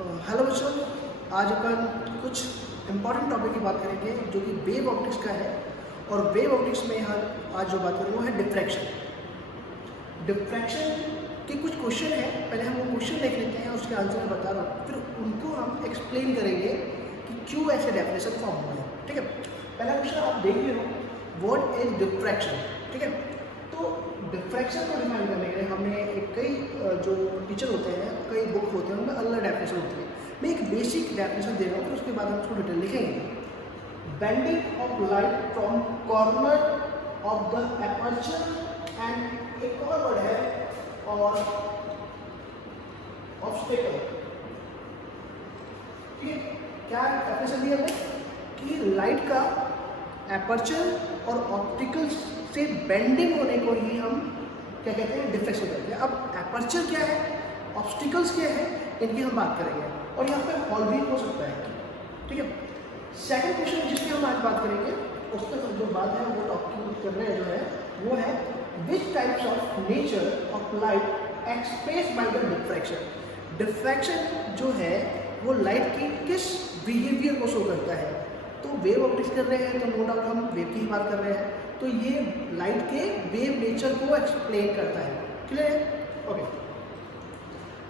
Hello बच्चों, आज अपन कुछ इम्पॉर्टेंट टॉपिक की बात करेंगे जो कि वेव ऑप्टिक्स का है। और वेव ऑप्टिक्स में हम आज जो बात करेंगे वो है डिफ्रैक्शन। डिफ्रैक्शन के कुछ क्वेश्चन हैं, पहले हम वो क्वेश्चन देख लेते हैं, उसके आंसर मैं बता रहा हूँ, फिर उनको हम एक्सप्लेन करेंगे कि क्यों ऐसे डेफिनेशन फॉर्म हुए हैं। ठीक है, पहला क्वेश्चन आप देख रहे हो, व्हाट इज डिफ्रैक्शन। ठीक है, तो डिफ्रैक्शन को डिफाइन करने के लिए हमने कई जो टीचर होते हैं, कई बुक होते हैं, उनमें अलग अलग डेफिनेशन होती है। मैं एक बेसिक डेफिनेशन दे रहा हूँ, फिर उसके बाद हम उसको डिटेल लिखेंगे। Bending of light from corner of the aperture and एक और वर्ड है और ऑब्स्टेकल। ठीक है, क्या डेफिनेशन दी हमने कि लाइट का एपर्चर और ऑप्टिकल से बेंडिंग होने को ही हम क्या कहते हैं, डिफ्रैक्शन कहते हैं। अब एपर्चर क्या है, ऑब्स्टिकल्स क्या है, इनकी हम बात करेंगे और यहाँ पे हॉल भी हो सकता है। ठीक है, सेकंड क्वेश्चन जिसकी हम आज बात करेंगे, उसमें जो बात है वो टॉपिक कर रहे हैं जो है वो है which types of nature of light express by the diffraction. Diffraction जो है वो लाइट की किस बिहेवियर को शो करता है। तो वेव ऑप्टिक्स कर रहे हैं तो नो डाउट हम वेव की ही बात कर रहे हैं, तो ये लाइट के वेव नेचर को एक्सप्लेन करता है। क्लियर है? ओके,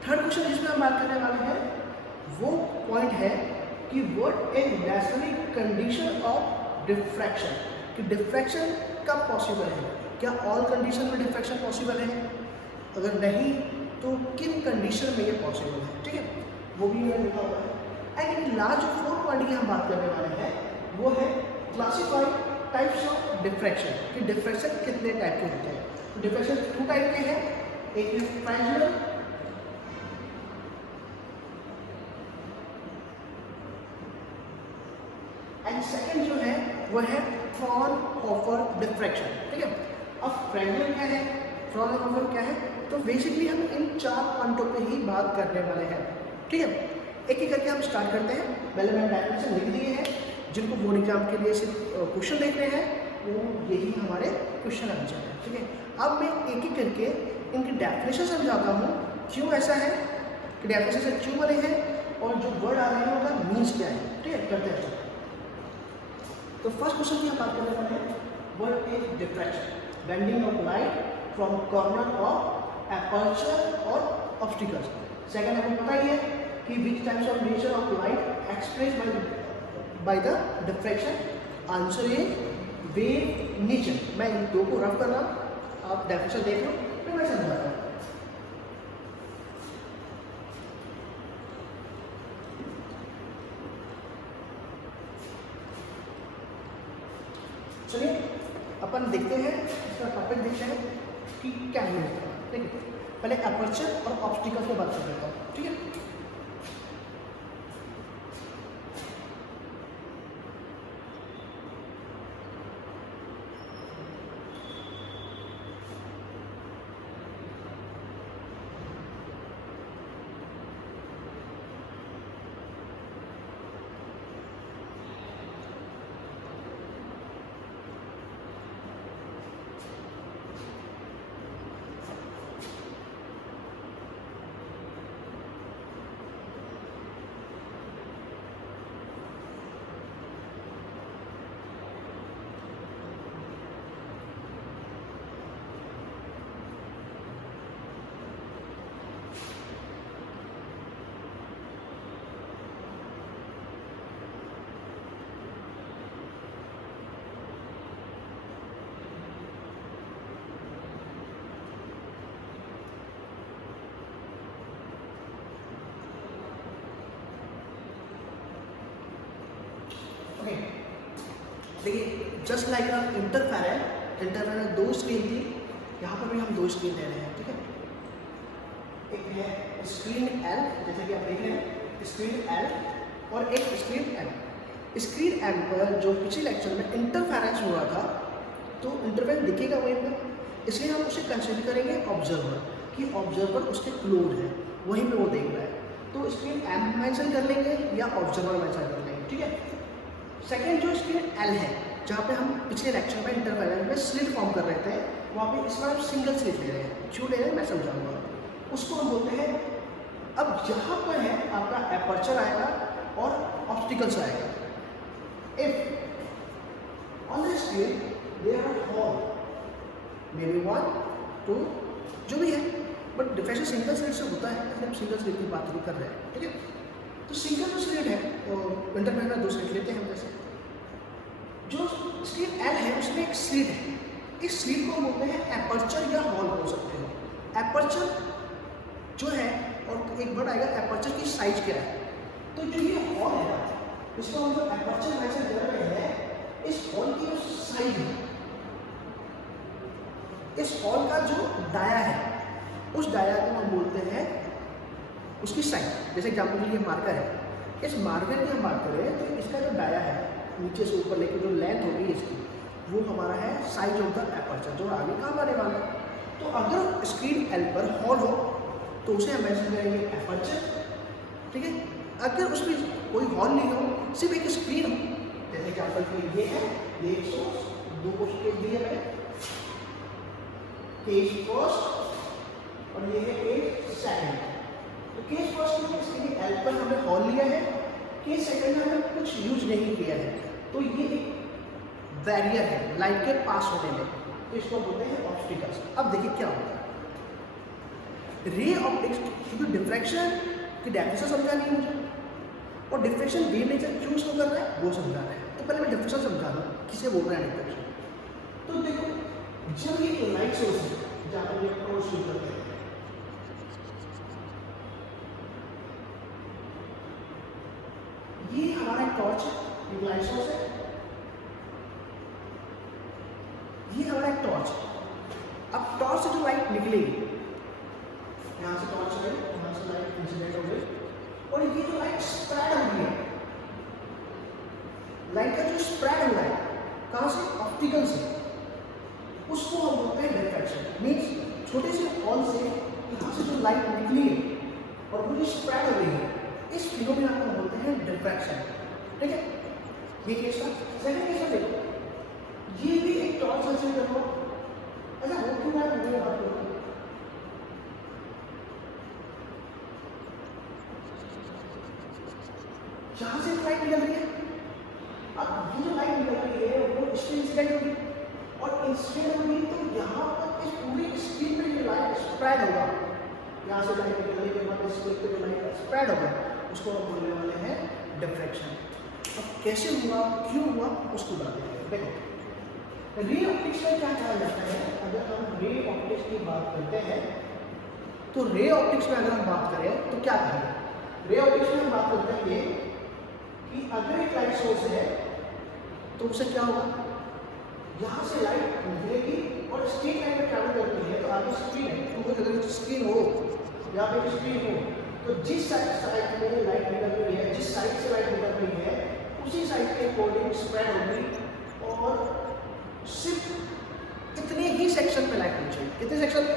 थर्ड क्वेश्चन जिसमें हम बात करने वाले हैं वो पॉइंट है कि what is necessary condition of diffraction, कि डिफ्रैक्शन कब पॉसिबल है, क्या ऑल कंडीशन में डिफ्रैक्शन पॉसिबल है, अगर नहीं तो किन कंडीशन में ये पॉसिबल है। ठीक है, वो भी मैंने लिखा हुआ है। एंड लास्ट फोर्थ पॉइंट की हम बात करने वाले हैं वो है क्लासिफाई टाइप्स ऑफ डिफ्रैक्शन, कि डिफ्रैक्शन कितने टाइप के होते हैं। तो डिफ्रैक्शन टू टाइप के हैं, एक है फ्रेंजुलर एंड सेकंड जो है वो है फ्रॉनहोफर डिफ्रैक्शन। ठीक है, अब फ्रेंजुलर क्या है, फ्रॉनहोफर क्या है, तो बेसिकली हम इन चार पॉइंटों पे ही बात करने वाले हैं। ठीक है, एक एक करके हम स्टार्ट करते हैं। पहले मैंने डेफिनेशन लिख दिए हैं, जिनको बोर्ड एग्जाम के लिए सिर्फ क्वेश्चन देख रहे हैं वो यही हमारे क्वेश्चन आंसर है। ठीक है, अब मैं एक एक करके इनकी डेफिनेशन समझाता हूँ क्यों ऐसा है, कि डेफिनेशन क्यों बने हैं और जो वर्ड आ रहे हैं उनका मीन्स क्या है। ठीक है, करते हैं। तो फर्स्ट क्वेश्चन की हम बात करने वाले हैं, what is diffraction, bending of light from corner of aperture और ऑब्स्टिकल्स। सेकंड हमें पता ही है कि which types of nature of light express by the diffraction. Answer is wave nature. मैं इन दो को रफ कर रहा हूँ, आप डेफिनेशन देख लो, फिर मैं समझाता हूँ। चलिए अपन देखते हैं, इसका टॉपिक देखते हैं कि क्या है। ठीक है, पहले एपर्चर और ऑब्स्टिकल की बात कर लेता हूँ। ठीक है, देखिए जस्ट लाइक इंटरफेरेंस दो स्क्रीन थी, यहाँ पर भी हम दो स्क्रीन ले रहे हैं। ठीक है, एक है स्क्रीन एल, जैसे कि आप देख रहे हैं स्क्रीन एल, और एक स्क्रीन एम। स्क्रीन एम पर जो पिछले लेक्चर में इंटरफेरेंस हुआ था, तो इंटरफेरेंस दिखेगा वहीं पर, इसलिए हम उसे कंसिडर करेंगे ऑब्जर्वर, कि ऑब्जर्वर उसके क्लोज है, वहीं पे वो देख रहा है। तो स्क्रीन एम मेंशन कर लेंगे या ऑब्जर्वर मेंशन कर लेंगे। ठीक है, सेकेंड जो स्क्रीन एल है, जहाँ पे हम पिछले लेक्चर में इंटरफेरेंस में स्लिट फॉर्म कर रहे थे, वहाँ पे इस बार हम सिंगल स्लिट ले रहे हैं। क्यों ले रहे हैं मैं समझाऊंगा। उसको हम बोलते हैं, अब यहाँ पर है आपका एपर्चर आएगा और ऑब्स्टिकल्स आएगा। If on the screen there are hole may be 1 2 जो भी है, बट डिफ्रैक्शन सिंगल स्लिट से होता है, इसलिए हम सिंगल स्लिट की बात नहीं कर रहे हैं, ठीक है। तो सिंगल जो स्लिट है तो विंटर में हम 2 स्लिट लेते हैं। जैसे जो स्लिट एल है उसमें एक स्लिट है, इस स्लिट को बोलते हैं एपर्चर या हॉल बोल सकते हो। एपर्चर जो है और एक वर्ड आएगा एपर्चर की साइज क्या है। तो जो ये हॉल है इसको हम जो एपर्चर मेजर कर रहे हैं, इस हॉल की जो साइज है, इस हॉल का जो डाया है उस डाया को हम बोलते हैं उसकी साइज। जैसे एग्जाम्पल के लिए मार्कर है, इस मार्कर की हम बात करें तो इसका जो डाया है नीचे से ऊपर लेकर जो लेंथ होगी इसकी, वो हमारा है साइज ऑफ द एपर्चर, जो आगे काम आने वाला है। तो अगर स्क्रीन एल पर हॉल हो तो उसे हम मेंशन करेंगे एपर्चर, ठीक है। अगर उसमें कोई हॉल नहीं हो, सिर्फ एक स्क्रीन हो, जैसे एग्जाम्पल के लिए ये है, ये 102 केस दिए मैंने, केस फर्स्ट और ये है केस सेकंड। तो केस फर्स्ट में स्क्रीन एल पर हमने हॉल लिया है, केस सेकंड में हमने कुछ यूज नहीं किया है, तो ये एक बैरियर है लाइट के पास होने में, तो इसको बोलते हैं ऑब्स्टिकल्स। अब देखिए क्या होता है, रे ऑप्टिक्स, क्योंकि डिफ्रैक्शन की डेफिनेशन समझानी है मुझे, और डिफ्रैक्शन रे नेचर क्यों शो कर रहा है वो समझाना है। तो पहले मैं डिफ्रैक्शन समझा दूँ किसे बोल रहा है डिफ्रैक्शन। तो देखो, जब ये लाइट सोर्स है जहाँ पर ये टॉर्च शो करते हैं, ये हमारा टॉर्च है, ये लाइट सोर्स है, ये हमारा एक टॉर्च है। अब टॉर्च से जो लाइट निकलेगी, यहाँ से टॉर्च है, यहाँ से लाइट इंसिडेंट हो गई, और ये जो लाइट स्प्रेड हो गई है, लाइट का जो स्प्रेड हो रहा है कहाँ से, ऑप्टिकल से, उसको हम बोलते हैं डिफ्रैक्शन। मीन्स छोटे से हॉल से यहाँ से जो लाइट निकली है और वो जो स्प्रेड हो रही है, इस फिनोमेना को हम बोलते हैं डिफ्रैक्शन, ठीक है। ये केस था। सेकंड केस देखो, ये भी एक टॉर्च कंसीडर करो। अच्छा वो क्यों ना मैं बात करूँ, जहाँ से लाइट निकल रही है, अब ये जो लाइट निकल रही है वो इससे इंसिडेंट होगी, और इंसिडेंट होगी तो यहाँ पर इस पूरी स्क्रीन पे ये लाइट स्प्रेड होगा, यहाँ से लाइट निकलने के बाद इस स्क्रीन पे लाइट स्प्रेड होगा, उसको हम बोलने वाले हैं डिफ्रैक्शन। अब कैसे हुआ, क्यों हुआ, उसको बताते हैं। देखो रे ऑप्टिक्स में क्या कहा जाता है, अगर हम रे ऑप्टिक्स की बात करते हैं तो रे ऑप्टिक्स में अगर हम बात करें तो क्या कहेंगे, रे ऑप्टिक्स में हम बात करते हैं ये कि अगर एक लाइट सोर्स है तो उससे क्या होगा, यहाँ से लाइट निकलेगी और स्ट्रेट लाइन में ट्रैवल करती है, तो आगे स्क्रीन है, तो अगर स्क्रीन हो, यहाँ पे स्क्रीन हो, तो जिस साइड में लाइट निकल रही है, जिस साइड से लाइट निकल रही है, उसी साइड के अकॉर्डिंग स्प्रेड होगी, और सिर्फ इतने ही सेक्शन पे लाइट पहुंचेगी। कितने सेक्शन पे,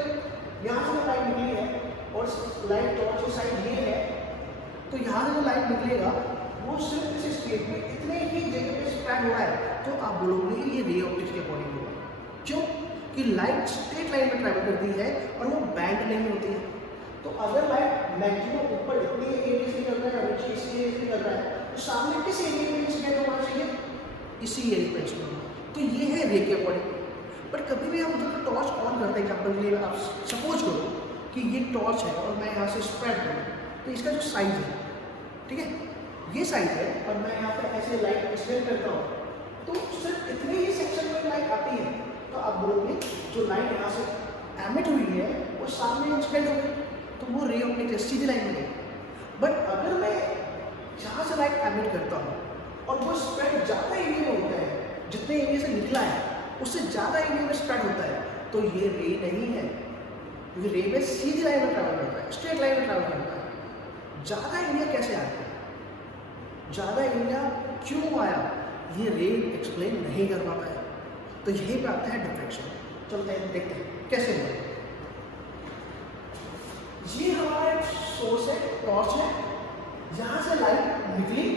यहाँ से लाइट निकली है और लाइट टॉर्च की साइड ये है, तो यहाँ से जो लाइट निकलेगा वो सिर्फ इस स्टेट में इतने ही जगह पे स्प्रेड हो रहा है, तो आप बोलोगे ये रे ऑप्टिक्स के अकॉर्डिंग होगा। क्यों कि लाइट स्ट्रेट लाइन में ट्रैवल करती है और वो बैंड नहीं होती है। तो अगर लाइट मैक्सिमम ऊपर इतने एरिया से निकल रहा है, नीचे इसी एरिया से निकल रहा है, तो सामने किस एरिया में इंसिडेंट होना चाहिए, इसी एरिया में इंसिडेंट होना। तो ये है रे के अकॉर्डिंग। बट कभी भी हम जब टॉर्च ऑन करते हैं, एग्जाम्पल के लिए आप सपोज करो कि ये टॉर्च है और मैं यहाँ से स्प्रेड करूँ, तो इसका जो साइज है, ठीक है, ये साइज है, और मैं यहाँ पर ऐसे लाइट इंसिडेंट करता हूँ, तो सिर्फ इतने ही सेक्शन में लाइट आती है, तो आप बोलोगे जो लाइट यहाँ से एमिट हुई है वो सामने इंसिडेंट हो गई, तो वो रे ऑप्टिक्स सीधी लाइन में गई। बट अगर मैं जहाँ से लाइट एमिट करता हूँ और वो स्प्रेड ज़्यादा एरिया में होता है, जितने एरिया से निकला है उससे ज़्यादा एरिया में स्प्रेड होता है, तो ये रे नहीं है, क्योंकि रे में सीधी लाइन में ट्रैवल करता है, स्ट्रेट लाइन में ट्रैवल करता है। ज़्यादा एरिया कैसे आता है, ज़्यादा एरिया क्यों आया, ये रे एक्सप्लेन नहीं कर पाता है। तो यही पे आता है डिफ्रैक्शन। चलते हैं देखते हैं कैसे हुआ। ये हमारा एक सोर्स है, टॉर्च है, यहाँ से लाइट निकली,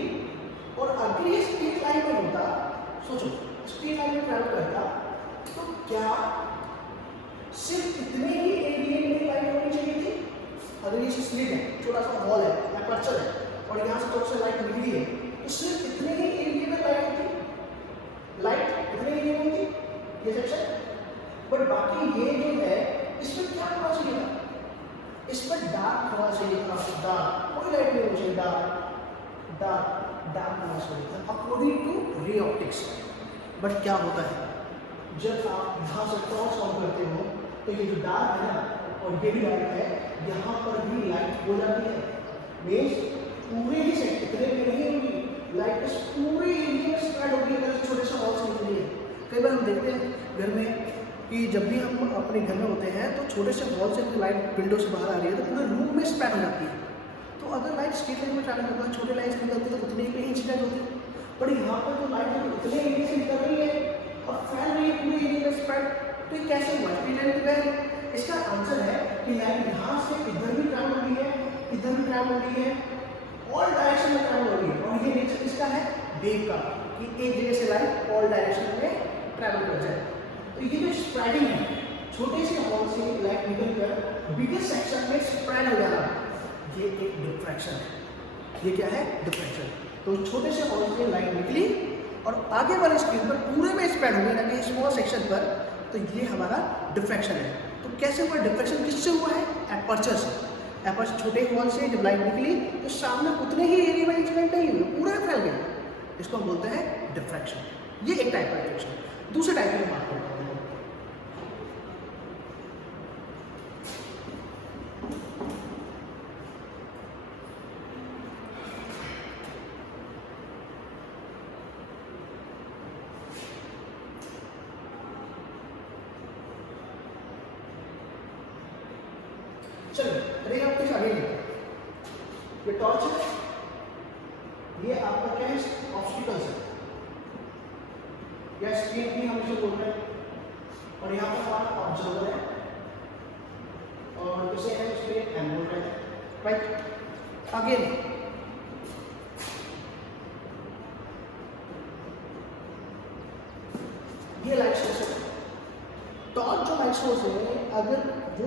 और अगर ये स्ट्रेट लाइन में होता, सोचो स्ट्रेट लाइन में ट्रैवल करता, तो क्या सिर्फ इतने ही एरिया में लाइट होनी चाहिए थी। अगर ये स्लिट है, छोटा सा हॉल है, एपर्चर है और यहाँ से थोड़ा सा लाइट मिल रही है, तो सिर्फ इतने ही एरिया में लाइट होती, लाइट इतने एरिया में होती ये सेक्शन, बट बाकी ये जो है इसमें क्या होना चाहिए था, इस पर डार्क होना चाहिए था, डार्क, कोई लाइट नहीं होनी चाहिए, डार्क डार्क डार्क होना चाहिए था according to ray optics. But क्या होता है जब आप यहाँ से टॉर्च ऑन करते हो तो ये जो डार्क है ना और ये भी डार्क है, यहाँ पर भी लाइट हो जाती है, मीन्स पूरे ही से इतने में नहीं होगी लाइट, इस पूरे एरिया में स्प्रेड होगी अगर छोटे से हॉल से निकली है। कई बार हम देखते हैं घर में कि जब भी हम अपने घर में होते हैं तो छोटे से हॉल से लाइट विंडो से बाहर आ रही है तो पूरे रूम में स्प्रेड हो जाती है। तो अगर लाइट स्ट्रीट लाइट में ट्रैवल करता है, छोटे लाइट से निकलती है तो उतने पे ही इंसिडेंट होते हैं, पर यहाँ पर तो लाइट इतने एरिया से निकल रही है और फैल रही है पूरे एरिया में स्प्रेड, तो ये कैसे हुआ स्ट्रीट लाइट में? इसका आंसर है कि लाइट यहाँ से इधर भी ट्रैवल हो रही है, इधर भी ट्रैवल हो रही है, ऑल डायरेक्शन में ट्रैवल हो रही है, और ये नेचर किसका है? वेव का, कि एक जगह से लाइट ऑल डायरेक्शन में ट्रैवल कर जाए। तो ये जो स्प्रेडिंग है, छोटे से हॉल से लाइट निकलकर बिगर सेक्शन में स्प्रेड हो जाना, ये एक डिफ्रैक्शन है। ये क्या है? डिफ्रैक्शन। तो छोटे से हॉल से लाइट निकली और आगे वाले स्क्रीन पर पूरे में स्प्रेड हो गई ना कि स्मॉल सेक्शन पर, तो ये हमारा डिफ्रैक्शन है। तो कैसे हुआ डिफ्रैक्शन? किससे हुआ है? एपर्चर से। एपर्चर छोटे हॉल से जब लाइट निकली तो सामने उतने ही एरिया में इंसिडेंट नहीं हुआ, पूरा फैल गया, इसको हम बोलते हैं डिफ्रैक्शन। ये एक टाइप का डिफ्रैक्शन। दूसरे टाइप की बात करते हैं। चलिए रे ऑप्टिक्स आगे ये टॉर्च है, ये आपका क्या है? ऑब्स्टिकल्स है या स्क्रीन भी हम इसे बोल रहे हैं, और यहाँ पर हमारा ऑब्जर्वर है और जिसे है उसके एम्बुलेंस है, राइट। अगेन ये लाइट सोर्स है, टॉर्च जो लाइट सोर्स है, अगर वो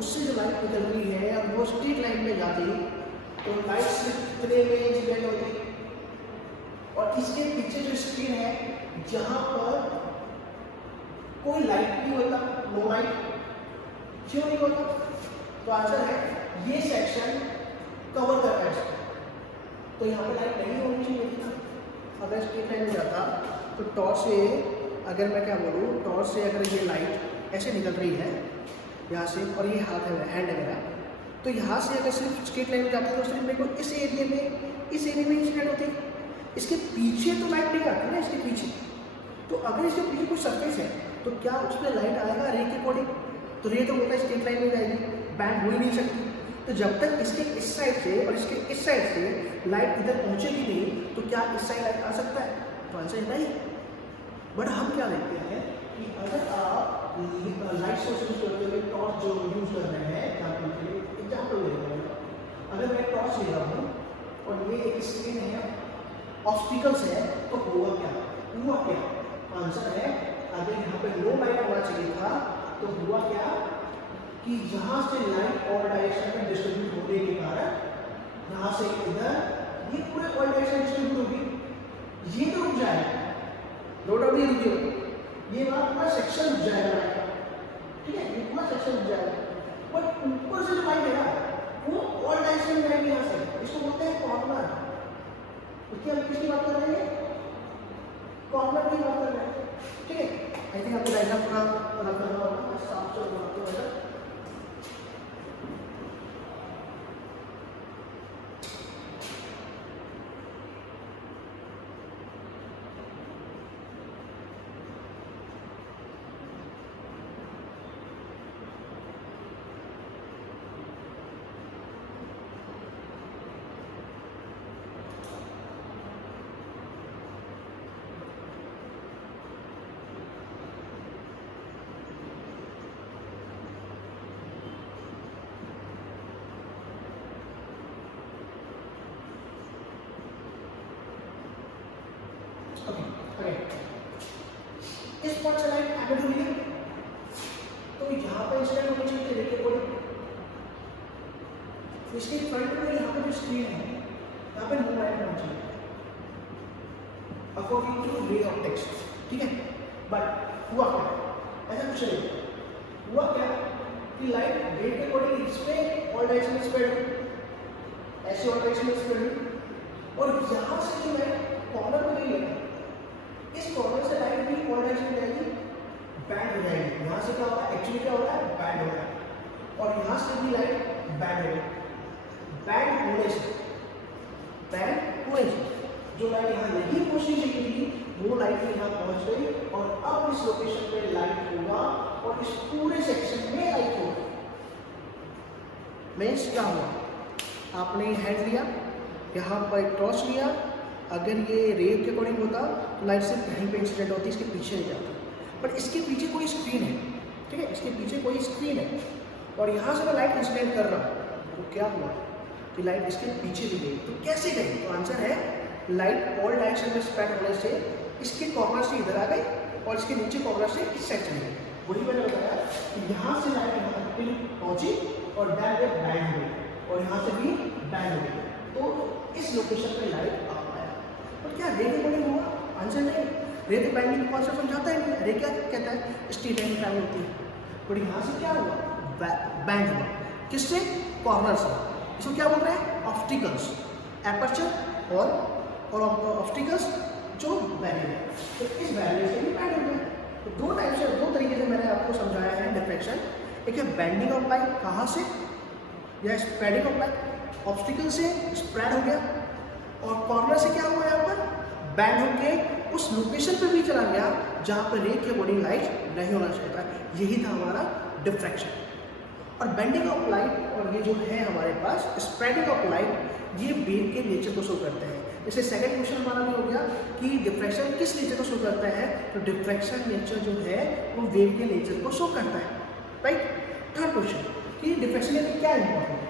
उससे जो लाइट निकल रही है और वो स्ट्रीट लाइन में जाती तो लाइट सिर्फ इतने में इंसिडेंट होती, और इसके पीछे जो स्क्रीन है जहाँ पर कोई लाइट नहीं होता, नो लाइट, क्यों नहीं होता? तो आंसर है ये सेक्शन कवर कर रहा है, तो यहाँ पे लाइट नहीं होनी चाहिए थी ना। अगर स्ट्रीट लाइन में जाता तो टॉर्च से, अगर मैं क्या बोलूँ, टॉर्च से अगर ये लाइट ऐसे निकल रही है यहाँ से, और ये हाथ है, हैंड है मेरा, तो यहाँ से अगर सिर्फ स्ट्रेट लाइन में जाता है तो सिर्फ मेरे को इस एरिया में इंसिडेंट होती है, इसके पीछे तो लाइट नहीं आती ना, इसके पीछे। तो अगर इसके पीछे कोई सरफेस है तो क्या उसमें लाइट आएगा रे के अकॉर्डिंग? तो रे तो होता है स्ट्रेट लाइन में जाएगी, बैंड हो ही नहीं सकती। तो जब तक इसके इस साइड से और इसके इस साइड से लाइट इधर पहुँचेगी नहीं, तो क्या इस साइड लाइट आ सकता है? तो आंसर नहीं। बट हम क्या देखते हैं कि अगर आप लाइट सोर्स यूज करते हुए टॉर्च जो यूज कर रहे हैं, एग्जाम्पल ले रहे हैं, अगर मैं टॉर्च ले रहा हूँ और ये एक स्क्रीन है, ऑब्स्टिकल्स है, तो हुआ क्या? आंसर है अगर यहाँ पे नो लाइट होना चाहिए था तो हुआ क्या कि जहाँ से लाइट और डायरेक्शन में डिस्ट्रीब्यूट होने के कारण यहाँ से इधर ये पूरे ऑल डायरेक्शन डिस्ट्रीब्यूट होगी, ये तो रुक जाएगा, नो डाउट ये रुकेगा, ये वाला पूरा सेक्शन रुक जाएगा, ठीक है, ये पूरा सेक्शन रुक जाएगा। बट ऊपर से जो लाइट है ना वो ऑल डायरेक्शन में आएगी यहाँ से, इसको बोलते हैं कॉर्नर। उसकी हम किसकी बात कर रहे हैं? कॉर्नर की बात कर रहे हैं, ठीक है। आई थिंक आपको डायग्राम पूरा रख रहा होगा, साफ से बनाते हो। इस पॉइंट से लाइट एमिट हुई है तो यहाँ पर इंसिडेंट होनी चाहिए रे के अकॉर्डिंग, इसके फ्रंट में यहाँ पे जो स्क्रीन है यहाँ पे नो लाइट होना चाहिए according to ray of text, ठीक है। बट हुआ क्या, ऐसा कुछ नहीं हुआ क्या कि लाइट रे के अकॉर्डिंग इसमें ऑल डायरेक्शन में स्प्रेड हुई, ऐसे ऑल डायरेक्शन में स्प्रेड हुई, और यहाँ से जो लाइट कॉर्नर में गई है, इस कॉर्नर से लाइट भी ऑल डायरेक्शन में जाएगी, बैंड हो जाएगी। यहाँ से क्या होगा, एक्चुअली क्या हो रहा है, बैंड हो रहा है, और यहाँ से भी लाइट बैंड हो गई। बैंड होने से जो लाइट यहाँ नहीं पहुंचनी चाहिए थी वो लाइट यहाँ पहुंच गई, और अब इस लोकेशन पे लाइट होगा और इस पूरे सेक्शन में लाइट होगा। मीन्स क्या हुआ, आपने हैंड लिया, यहाँ पर टॉर्च लिया, अगर ये रे के अकॉर्डिंग होता तो लाइट सिर्फ कहीं पे इंसिडेंट होती, इसके पीछे नहीं जाती। बट इसके पीछे कोई स्क्रीन है, ठीक है, इसके पीछे कोई स्क्रीन है, और यहाँ से मैं लाइट इंसिडेंट कर रहा हूँ, तो क्या हुआ कि लाइट इसके पीछे भी गई। तो कैसे गई, तो आंसर है लाइट ऑल डायरेक्शन में स्प्रेड होने से इसके कॉर्नर से इधर आ गई और इसके नीचे कॉर्नर से इस साइड चली गई। वही मैंने बताया कि यहाँ से लाइट यहाँ तक पहुंची और बैंड हो गई, और यहाँ से भी बैंड हो गई, तो इस लोकेशन पे लाइट आ पाया। और क्या रे के अकॉर्डिंग हुआ, आंसर नहीं। रे तो बैंडिंग को कॉन्सेप्ट समझाता है नहीं, रे क्या कहता है, स्ट्रेट लाइन ट्रैवल होती है, बट यहाँ से क्या हुआ, बैंड हुआ, किससे, कॉर्नर से। इसको क्या बोल रहे हैं, ऑप्टिकल्स, एपर्चर और ऑप्टिकल्स जो बैरियर है, तो इस बैरियर से भी बैंड हो गया। तो दो तरीके से मैंने आपको समझाया है डिफ्रैक्शन। एक है बैंडिंग ऑफ लाइट, कहाँ से, या स्प्रेडिंग ऑफ लाइट, ऑब्स्टिकल से स्प्रेड हो गया, और कॉर्नर से क्या हुआ, यहाँ पर बैंड होके उस लोकेशन पे भी चला गया जहाँ पर रे के अकॉर्डिंग लाइट नहीं होना चाहिए था। यही था हमारा डिफ्रैक्शन। और बेंडिंग ऑफ लाइट और ये जो है हमारे पास स्प्रेडिंग ऑफ लाइट, ये वेव के नेचर को शो करते हैं। जैसे सेकंड क्वेश्चन हमारा भी हो गया कि डिफ्रैक्शन किस नेचर को शो करता है, तो डिफ्रैक्शन नेचर जो है वो वेव के नेचर को शो करता है, राइट। थर्ड क्वेश्चन कि डिफ्रैक्शन में क्या इंपॉर्टेंट है,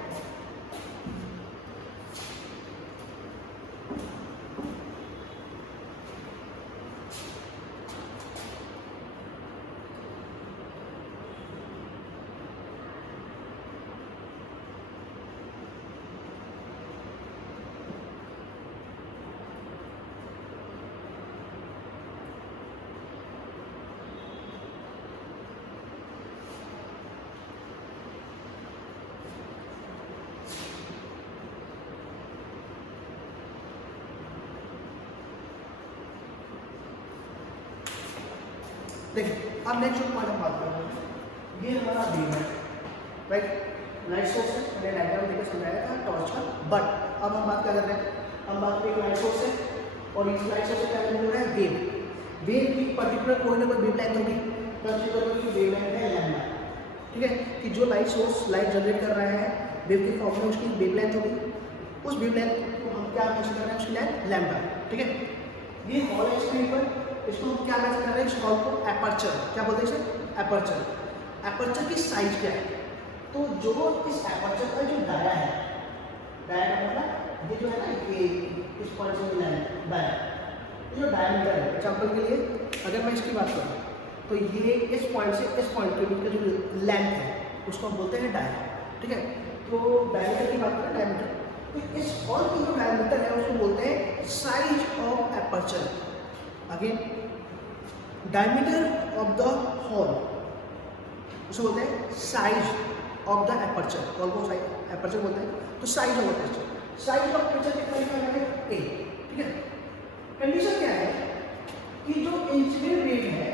देखिए अब नेक्स्ट जो पॉइंट हम बात कर रहे हैं, ये हमारा बीम है, राइट, लाइट सोर्स है, मैंने डायग्राम देकर समझाया था टॉर्च का। बट अब हम बात क्या कर रहे हैं, हम बात करें लाइट सोर्स है, और इस लाइट सोर्स से क्या हो रहा है, वेव की पर्टिकुलर कोई ना कोई वेव लेंथ होगी, पर्टिकुलर की वेव लेंथ है लैम्डा, ठीक है, कि जो लाइट सोर्स लाइट जनरेट कर रहा है वेव के फॉर्म में उसकी वेव लेंथ होगी, उस वेव लेंथ को हम क्या मेंशन कर रहे हैं, उसकी लेंथ लैम्डा, ठीक है। ये हॉल है स्क्रीन पर, इसको हम क्या मेंशन कर रहे हैं, इस हॉल को एपर्चर, क्या बोलते हैं इसे, एपर्चर। एपर्चर की साइज क्या है, तो जो इस एपर्चर का जो डाया है, डाया का मतलब ये जो है ना, ये इस पॉइंट से मिला है डाया, ये जो डायमीटर है, एग्जांपल के लिए अगर मैं इसकी बात करूँ तो ये इस पॉइंट से इस पॉइंट के बीच का जो लेंथ है उसको हम बोलते हैं डाया, ठीक है। तो डायमीटर की बात करें, डायमीटर, तो इस हॉल की जो डायमीटर है उसको बोलते हैं size of aperture. Again diameter of the hall उसको बोलते हैं size of the aperture, hall को एपर्चर बोलते हैं, तो size of aperture, size of aperture कितना लिखा है, ए, ठीक है। कंडीशन क्या है कि जो इंसिडेंट वेव है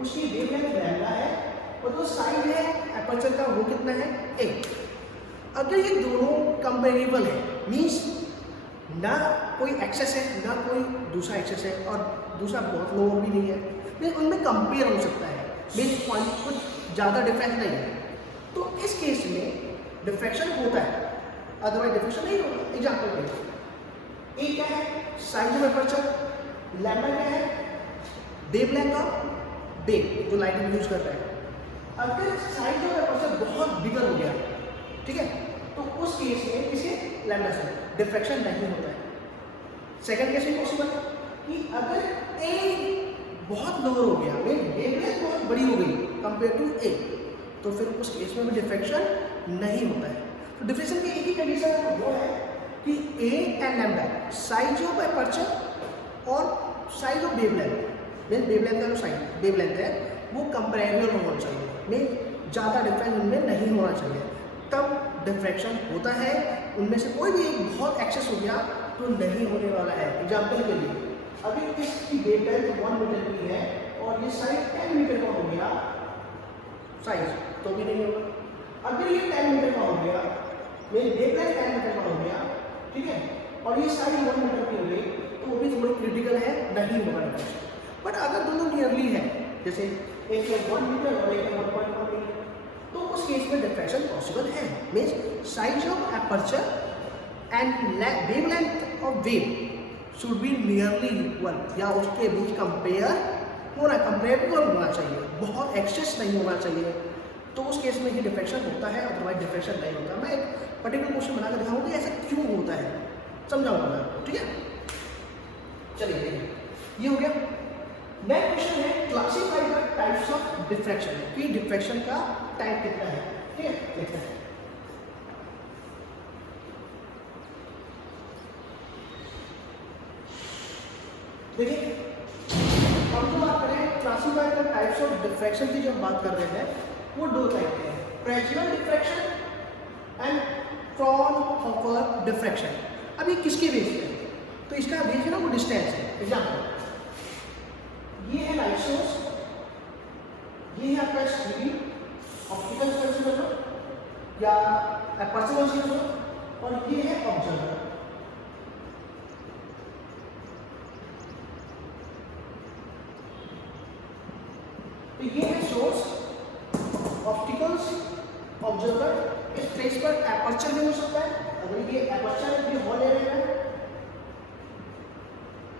उसकी वेवलेंथ लैम्डा है, और जो साइज है एपर्चर का वो कितना है, ए। अगर ये दोनों कंपेरेबल है, मीन्स ना कोई एक्सेस है ना कोई दूसरा एक्सेस है और दूसरा बहुत लोअर भी नहीं है, लेकिन उनमें कंपेयर हो सकता है, मीन्स पॉइंट कुछ ज़्यादा डिफरेंस नहीं है, तो इस केस में डिफ्रैक्शन होता है, अदरवाइज डिफ्रैक्शन नहीं होगा। एग्जाम्पल के ए क्या है, साइज ऑफ एपर्चर, लैम्डा क्या है, वेवलेंथ ऑफ वेव जो लाइट में यूज कर रहे हैं। अगर साइज ऑफ एपर्चर बहुत बिगर हो गया, ठीक है, तो उस केस में इसे लैम्डा से डिफ्रैक्शन नहीं होता है। सेकंड केस में पॉसिबल कि अगर ए बहुत लोअर हो गया, वेवलेंथ बहुत बड़ी हो गई कंपेयर टू ए, तो फिर उस केस में भी डिफ्रैक्शन नहीं होता है। तो तो डिफ्रेक्शन की एक ही कंडीशन है, वो है कि A and lambda size of aperture और size of wavelength, mean wavelength का जो साइज वेवलेंथ है वो कंपेरेबल होना चाहिए, मीन ज़्यादा डिफरेंस उनमें नहीं होना चाहिए, तब डिफ्रैक्शन होता है। उनमें से कोई भी एक बहुत एक्सेस हो गया तो नहीं होने वाला है। एग्जाम्पल के लिए अभी इसकी वेवलेंथ 1 मीटर की है और ये साइज 10 मीटर का हो गया साइज, तो भी नहीं होगा। अगर ये 10 मीटर का हो गया, मेरी वेवलेंथ 10 मीटर का हो गया, ठीक है, और ये साइज 1 मीटर की हो गई, तो वो भी थोड़ी क्रिटिकल है, नहीं होगा डिफ्रैक्शन। बट अगर दोनों नियरली है, जैसे एक है 1 मीटर और एक है 1.1 मीटर, तो उस केस में डिफ्रैक्शन पॉसिबल है। Means size of aperture and wavelength of wave should be nearly equal, या उसके बीच कंपेरेबल होना चाहिए, बहुत एक्सेस नहीं होना चाहिए, तो उस केस में ही डिफ्रैक्शन होता है, अदरवाइज डिफ्रैक्शन नहीं होता। मैं एक पर्टिकुलर क्वेश्चन बनाकर दिखाऊंगा कि ऐसा क्यों होता है, समझाऊंगा मैं आपको, ठीक है। चलिए देखिए, ये हो गया। नेक्स्ट क्वेश्चन है classify the types of diffraction, कि डिफ्रैक्शन का टाइप कितना है, ठीक है, देखते हैं। देखिए, हम जो बात करें classify the types of diffraction की, जो हम बात कर रहे हैं वो दो टाइप के हैं, Fresnel diffraction and Fraunhofer diffraction. अब ये किसके बेस पे है? तो इसका बेस है ना वो डिस्टेंस है। एग्जाम्पल, ये है लाइट सोर्स, ये है आपका स्क्रीन, ऑप्टिकल कंसीडर या एपर्चर कंसीडर, और ये है ऑब्जर्वर। तो ये है सोर्स, ऑप्टिकल्स, ऑब्जर्वर। इस प्लेस पर एपर्चर भी हो सकता है, अगर ये एपर्चर है, ये हॉल एरिया है,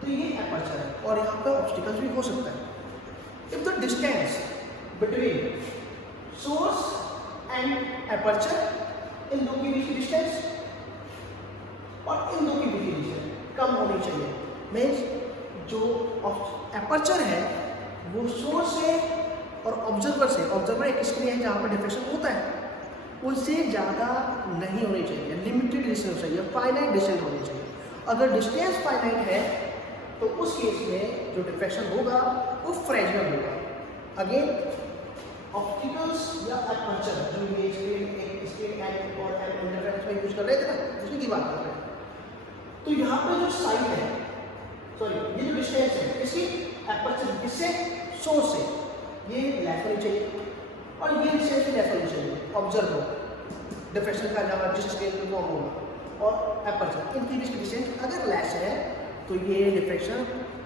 तो ये एपर्चर है, और यहाँ पर ऑब्स्टिकल्स भी हो सकता है। If the distance between source and aperture, इन दो के बीच की डिस्टेंस और इन दो के बीच की डिस्टेंस कम होनी चाहिए, मीन्स जो एपर्चर है वो सोर्स से और ऑब्जर्वर से, ऑब्जर्वर एक स्क्रीन है जहाँ पर डिफ्रैक्शन होता है, उनसे ज़्यादा नहीं होनी चाहिए, लिमिटेड डिस्टेंस चाहिए, फाइनाइट डिस्टेंस होनी चाहिए। अगर डिस्टेंस फाइनाइट है तो उस केस में जो डिफ्रैक्शन होगा वो फ्रेस्नेल होगा। अगेन ऑप्टिकल्स या एपर्चर, जो ये स्क्रीन एंड और इंटरफेरेंस में यूज कर रहे थे ना, उसी की बात कर रहे हैं। तो यहाँ पे जो साइड है, सॉरी ये जो डिस्टेंस है इसकी एपर्चर किससे, सोर्स से, ये लेस होनी चाहिए और ये डिस्टेंस भी लेस होनी चाहिए। ऑब्जर्वर डिफ्रैक्शन का जहाँ जिस स्केल में फॉर्म होगा और एपर्चर, इनकी बीच की डिस्टेंस अगर लेस है तो ये डिफ्रैक्शन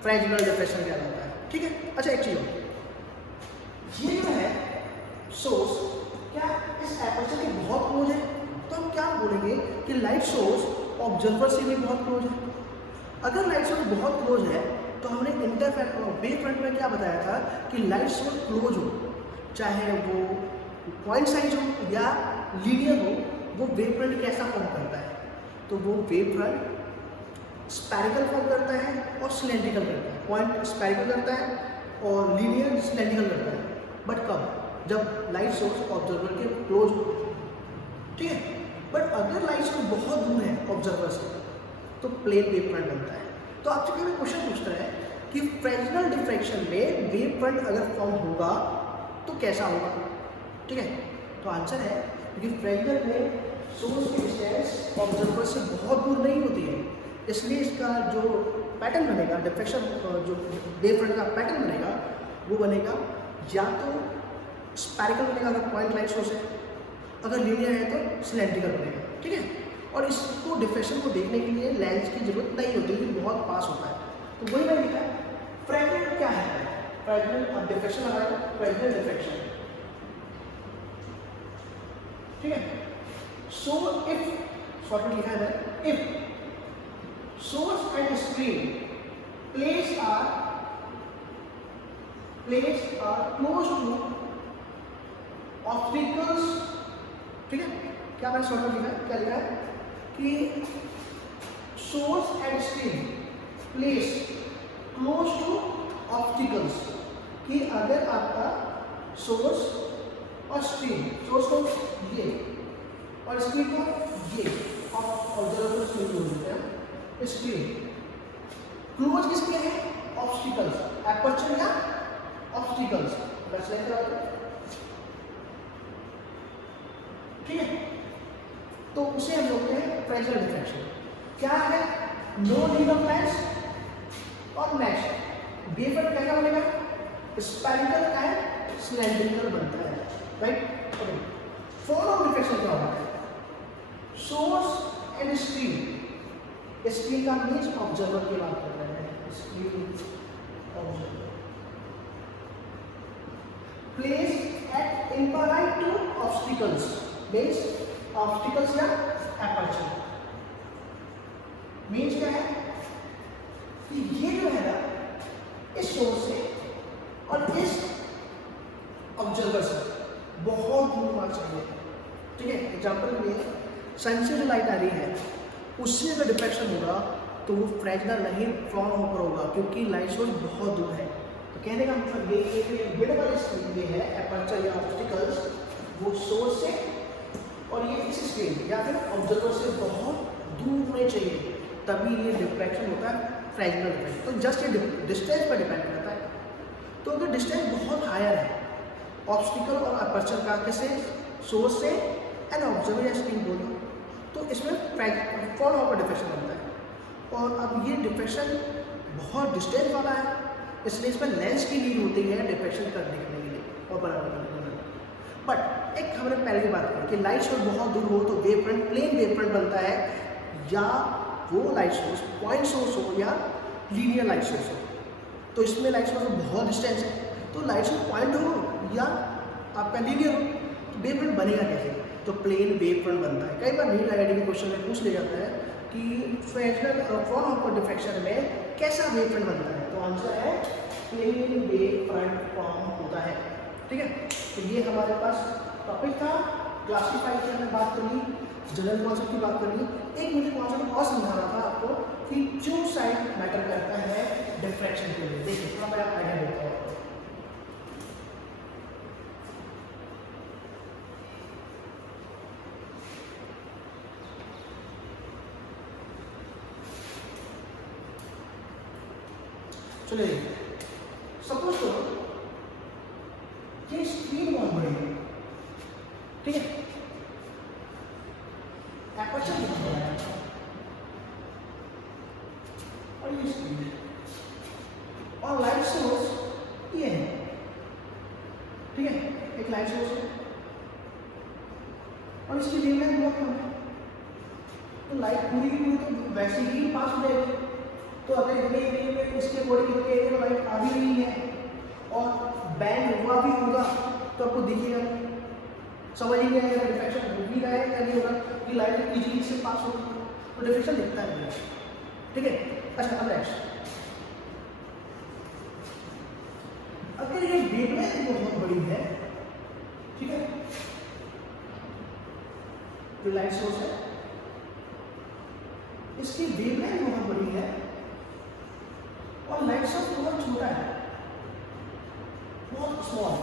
फ्रेस्नेल डिफ्रैक्शन कहलाता है, ठीक है। अच्छा एक चीज़, ये जो है सोर्स, क्या इस एपर्चर के बहुत क्लोज है? तो हम क्या बोलेंगे कि लाइट सोर्स ऑब्जर्वर से भी बहुत क्लोज है। अगर लाइट सोर्स बहुत क्लोज है तो हमने वेव फ्रंट में क्या बताया था कि लाइट सोर्स क्लोज हो, चाहे वो पॉइंट साइज हो या लीनियर हो, वो वेव फ्रंट कैसा फॉर्म करता है? तो वो वेव फ्रंट स्फेरिकल फॉर्म करता है और सिलेंड्रिकल करता है। पॉइंट स्फेरिकल करता है और लीनियर सिलेंड्रिकल करता है, बट कब? जब लाइट सोर्स ऑब्जर्वर के क्लोज हो, ठीक है। बट अगर लाइट सोर्स बहुत दूर है ऑब्जर्वर से तो प्लेन वेव फ्रंट बनता है। तो आपसे कोई क्वेश्चन पूछता है कि फ्रेस्नेल डिफ्रैक्शन में वेव फ्रंट अगर फॉर्म होगा तो कैसा होगा, ठीक है। तो आंसर है कि फ्रेस्नेल में सोर्स की डिस्टेंस ऑब्जर्वर से बहुत दूर नहीं होती है, इसलिए इसका जो पैटर्न बनेगा, डिफ्रैक्शन जो वेव फ्रंट का पैटर्न बनेगा वो बनेगा या तो स्फेरिकल बनेगा अगर पॉइंट लाइट सोर्स है, अगर लीनियर है तो सिलेंड्रिकल बनेगा, ठीक है। और इसको डिफ्रैक्शन को देखने के लिए लेंस की जरूरत नहीं होती, क्योंकि बहुत पास होता है। तो वही मैंने लिखा है। फ्रेस्नेल क्या है? फ्रेस्नेल अब डिफ्रैक्शन आ रहा है, फ्रेस्नेल डिफ्रैक्शन, ठीक है। सो इफ शॉर्ट में लिखा है मैंने, if source and screen place are close to opticals, ठीक है। क्या मैंने शॉर्ट में लिखा है? क्या लिखा है कि source and screen place close to opticals, कि अगर आपका सोर्स और स्क्रीन, सोर्स को ये और स्क्रीन को ये ऑब्जर्वर स्क्रीन बोल देते हैं। स्क्रीन क्लोज किसके हैं? ऑब्स्टिकल्स, एपर्चर या ऑब्स्टिकल्स, बस लेकर ठीक है। तो उसे हम बोलते हैं फ्रेजल डिफ्रैक्शन। क्या है? नो नीड ऑफ लेंस और नेक्स्ट वेफर क्या बनेगा? स्पेरिकल एंड सिलेंड्रिकल बनता है, राइट। फॉर्म ऑफ डिफ्रैक्शन क्या होता है? Source and screen. स्क्रीन का मीन्स ऑब्जर्वर की बात कर रहे हैं, screen observer place at infinite to obstacles, means obstacles या एपर्चर। मीन्स क्या है कि ये जो है ना इस सोर्स से और इस ऑब्जर्वर से बहुत दूर होना चाहिए, ठीक है। एग्जाम्पल के लिए सन से जो लाइट आ रही है उससे अगर डिफ्रैक्शन होगा तो वो फ्रेजनर नहीं फ्रॉनहोफर होगा, क्योंकि लाइट सोर्स बहुत दूर है। तो कहने का मतलब ये मिड वाली स्क्रीन ये है एपर्चर या ऑब्स्टिकल्स, वो सोर्स से और ये इस स्क्रीन या फिर ऑब्जर्वर से बहुत दूर होने चाहिए, तभी ये डिफ्रैक्शन होता है फ्रेजनल डिफ्रैक्शन। तो जस्ट ये डिस्टेंस पर डिपेंड करता है। तो अगर डिस्टेंस बहुत हायर है ऑब्स्टिकल और अपर्चर का, कैसे सोर्स से एंड ऑब्जर्वर या स्क्रीन बोलो, तो इसमें फ्रॉनहोफर डिफ्रैक्शन बनता है। और अब ये डिफ्रैक्शन बहुत डिस्टेंस वाला है, इसलिए इसमें लेंस की नीड होती है डिफ्रैक्शन कर दिखने के लिए और बराबर करने के लिए। बट एक हमने पहले की बात की कि लाइट सोर्स बहुत दूर हो तो wave front, plane wave front बनता है, या वो लाइट सोर्स पॉइंट सोर्स हो या लीनियर लाइट सोर्स हो। तो इसमें लाइट सोर्स बहुत डिस्टेंस है, तो लाइट सोर्स पॉइंट हो या आपका लीनियर हो, तो वेव फ्रंट बनेगा कैसे? तो प्लेन वेव फ्रंट बनता है। कई बार नीट आईआईटी के क्वेश्चन में पूछ लिया जाता है कि फ्रेजनल फ्रॉनहोफर डिफ्रैक्शन में कैसा वेव फ्रंट बनता है, तो आंसर है प्लेन वेव फ्रंट फॉर्म होता है, ठीक है। तो ये हमारे पास टॉपिक था, क्लासिफाई की हमने बात करी, जनरल कॉन्सेप्ट की बात करी। एक मुझे कॉन्सेप्ट और समझाना था आपको कि जो साइड मैटर करता है डिफ्रैक्शन के लिए। देखिए थोड़ा मैं आइडिया देता हूँ आपको। चलिए सपोज करो ये स्क्रीन बहुत बड़ी है, ठीक है, एपर्चर बहुत बड़ा है और ये स्क्रीन है और लाइट सोर्स ये है, ठीक है, एक लाइट सोर्स है और इसकी वेवलेंथ बहुत कम है, तो लाइट पूरी की पूरी तो वैसे ही पास हो जाएगी। तो अगर इतने एरिया में इसके अकॉर्डिंग इतने एरिया में लाइट आ भी रही है और बैंड हुआ भी होगा तो आपको दिखेगा, समझ ही नहीं आएगा डिफ्रैक्शन हो भी रहा है या नहीं होगा, कि लाइट इजीली से पास होगी, तो डिफ्रैक्शन दिखता है, ठीक है। अच्छा अब नेक्स्ट, अगर ये वेवलेंथ बहुत बड़ी है, ठीक है, जो लाइट सोर्स है इसकी वेवलेंथ बहुत बड़ी है और लाइट सोर्स बहुत छोटा है, बहुत स्मॉल,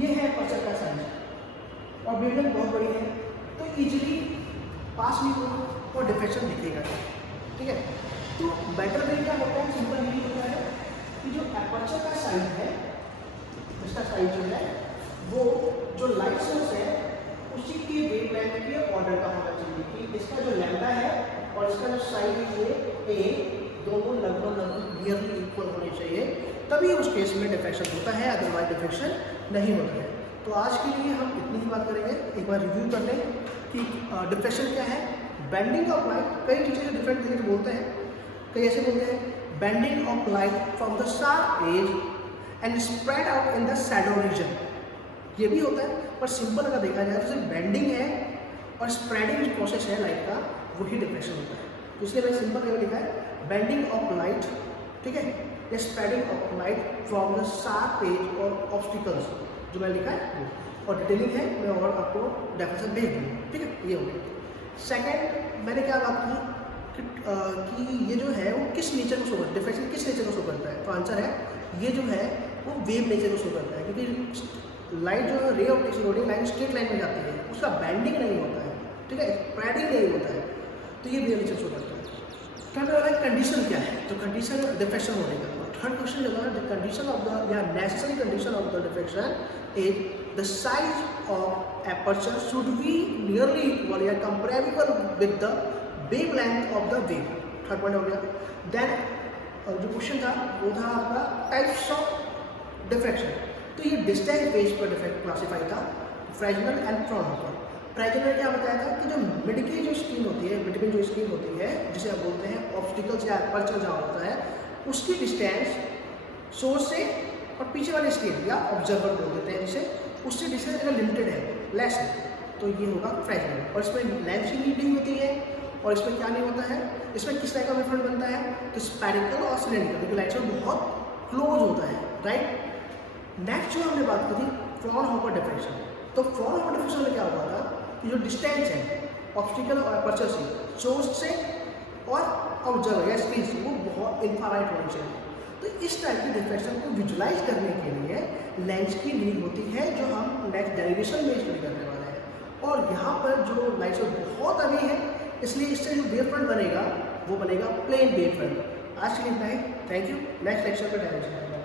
ये है एपर्चर का साइज और वेवलेंथ बहुत बड़ी है, तो इजीली पास नहीं होगा और डिफ्रैक्शन दिखेगा, ठीक है। तो बेटर वे क्या होता है, सिंपल यही होता है कि जो एपर्चर का साइज है, इसका साइज जो है वो जो लाइट सोर्स है उसी की वेवलेंथ के ऑर्डर का होना चाहिए, कि इसका जो लैम्डा है और इसका जो साइज है ए दोनों लगभग नियरली इक्वल होने चाहिए, तभी उस केस में डिफ्रैक्शन होता है, अदरवाइज डिफ्रैक्शन नहीं होता है। तो आज के लिए हम इतनी ही बात करेंगे। एक बार रिव्यू कर लें कि डिफ्रैक्शन क्या है। बेंडिंग ऑफ लाइट, कई टीचर डिफरेंट तरीके से बोलते हैं, कई ऐसे बोलते हैं bending of light from the sharp edge and spread out in the shadow region, ये भी होता है, पर सिंपल अगर देखा जाए तो सिर्फ बेंडिंग है और स्प्रेडिंग जो प्रोसेस है लाइट का वही डिफ्रैक्शन होता है। तो इसलिए मैंने सिंपल करके लिखा है बेंडिंग ऑफ लाइट, ठीक है, या spreading of light from the sharp edge और ऑब्स्टिकल्स, जो मैंने लिखा है वो, और डिटेलिंग है मैं और आपको डेफिनेशन भेज दूँगा, ठीक है। ये हो गया। सेकेंड मैंने क्या बात की कि ये जो है वो किस नेचर को शो करता है, डिफ्रैक्शन किस नेचर को शो करता है, तो आंसर है ये जो है वो वेव नेचर को शो करता है, क्योंकि लाइट जो है ray of taxi line straight line में जाती है, उसका बैंडिंग नहीं होता है, ठीक है, स्प्रेडिंग नहीं होता है, तो ये भी शो करता है। थर्ड वाला कंडीशन क्या है, तो कंडीशन डिफ्रेक्शन होने का। थर्ड क्वेश्चन जो है, द कंडीशन ऑफ द या necessary condition of the diffraction is the size of aperture should be nearly equal या comparable with the wavelength of the wave. Third point हो गया। Then जो question था वो था आपका टाइप्स ऑफ डिफ्रेक्शन। तो ये डिस्टेंस बेस पर डिफेक्ट क्लासीफाई था, फ्रेजनल एंड फ्रॉनहोफर। फ्रेजनल ने क्या बताया था कि जो मिड की जो स्क्रीन होती है, मिड में जो स्क्रीन होती है जिसे आप बोलते हैं ऑब्स्टिकल्स या एपर्चर जहाँ होता है, उसकी डिस्टेंस सोर्स से और पीछे वाली स्क्रीन या ऑब्जर्वर बोल देते हैं जिसे, उससे डिस्टेंस अगर लिमिटेड है, लेस है, तो ये होगा फ्रेजनल। और इसमें लेंस की रीडिंग होती है, और इसमें क्या नहीं होता है, इसमें किस टाइप का वेवफ्रंट बनता है, तो स्फेरिकल और सिलेंड्रिकल, क्योंकि लाइट से बहुत क्लोज होता है, राइट। नेक्स्ट जो हमने बात की थी फ्रॉनहोफर डिफ्रेक्शन। तो फ्रॉनहोफर डिफ्रेक्शन में क्या हुआ था कि जो डिस्टेंस है ऑप्टिकल और एपर्चर से, सोर्स से और ऑब्जर्वर या स्क्रीन से, वो बहुत इंफ्रारेड होनी चाहिए। तो इस टाइप की डिफ्रेक्शन को विजुलाइज करने के लिए लेंस की नीड होती है, जो हम नेक्स्ट डेरिवेशन में स्टडी करने वाले हैं। और यहाँ पर जो लाइट से बहुत अभी है, इसलिए इससे जो वेव फ्रंट बनेगा वो बनेगा प्लेन वेव फ्रंट। आज के लिए इतना ही, थैंक यू। नेक्स्ट लेक्चर पर डेरिवेशन